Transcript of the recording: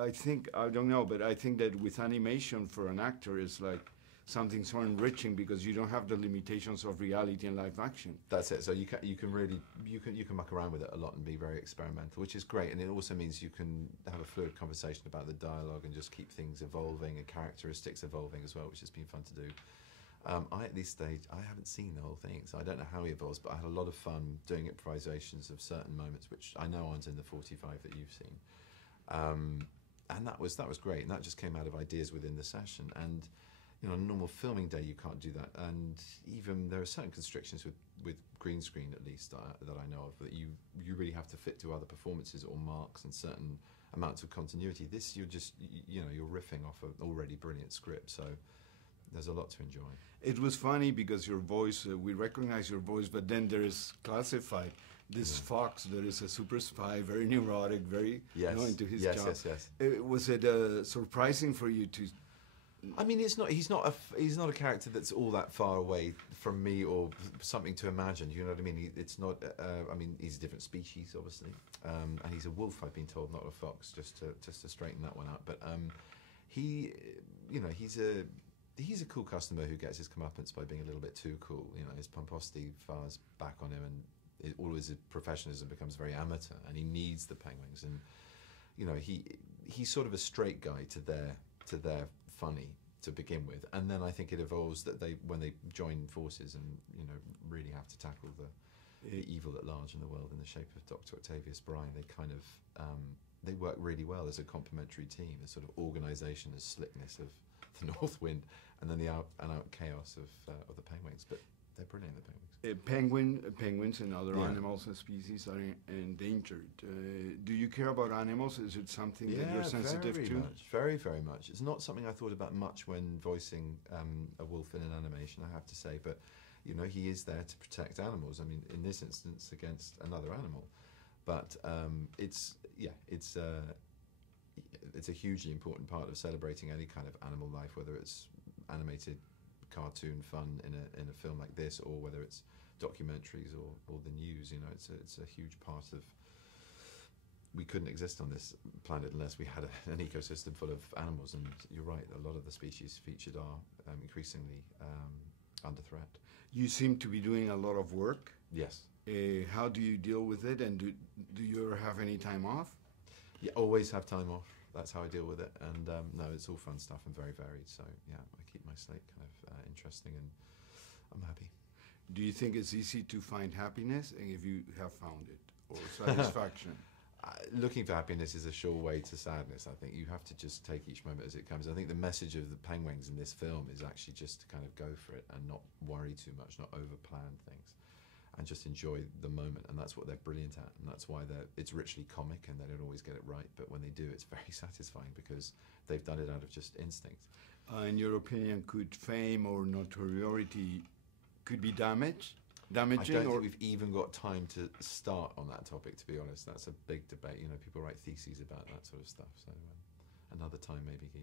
I think, I don't know, but I think that with animation for an actor is like something so enriching because you don't have the limitations of reality and live action. That's it. So you can really muck around with it a lot and be very experimental, which is great. And it also means you can have a fluid conversation about the dialogue and just keep things evolving and characteristics evolving as well, which has been fun to do. At this stage, I haven't seen the whole thing, so I don't know how he evolves, but I had a lot of fun doing improvisations of certain moments, which I know aren't in the 45 that you've seen. And that was great, and that just came out of ideas within the session. And you know, on a normal filming day, you can't do that. And even there are certain constrictions with green screen, at least, that I know of, that you really have to fit to other performances or marks and certain amounts of continuity. This, you're just, you know, you're riffing off an already brilliant script, so there's a lot to enjoy. It was funny because your voice, we recognize your voice, but then there is classified. This Fox, that is a super spy, very neurotic, very into his job. Yes. Was it surprising for you to? I mean, he's not a character that's all that far away from me or something to imagine. You know what I mean? It's not. I mean, he's a different species, obviously, and he's a wolf. I've been told, not a fox. Just to straighten that one out. But he, you know, he's a cool customer who gets his comeuppance by being a little bit too cool. You know, his pomposity fires back on him, and all his professionalism becomes very amateur, and he needs the penguins. And you know, he's sort of a straight guy to their funny to begin with, and then I think it evolves that when they join forces and you know really have to tackle the evil at large in the world in the shape of Dr. Octavius Bryan, they kind of they work really well as a complementary team. The sort of organisation and slickness of the North Wind, and then the out chaos of the penguins. But they're brilliant, the penguins. Penguins and other animals and species are endangered. Do you care about animals? Is it something that you're sensitive very to? Much, very, very much. It's not something I thought about much when voicing a wolf in an animation, I have to say. But you know, he is there to protect animals. I mean, in this instance, against another animal. But it's a hugely important part of celebrating any kind of animal life, whether it's animated cartoon fun in a film like this, or whether it's documentaries or the news. You know, it's a huge part of. We couldn't exist on this planet unless we had an ecosystem full of animals. And you're right, a lot of the species featured are increasingly under threat. You seem to be doing a lot of work. Yes. How do you deal with it, and do you ever have any time off? Yeah, always have time off. That's how I deal with it. And no, it's all fun stuff and very varied. So yeah, I keep my slate kind of interesting, and I'm happy. Do you think it's easy to find happiness, and if you have found it, or satisfaction? Looking for happiness is a sure way to sadness. I think you have to just take each moment as it comes. I think the message of the penguins in this film is actually just to kind of go for it and not worry too much, not overplan things, and just enjoy the moment. And that's what they're brilliant at, and that's why it's richly comic, and they don't always get it right, but when they do, it's very satisfying because they've done it out of just instinct. In your opinion, could fame or notoriety could be damaging? I don't think we've even got time to start on that topic, to be honest. That's a big debate. You know, people write theses about that sort of stuff. So another time, maybe, Guy.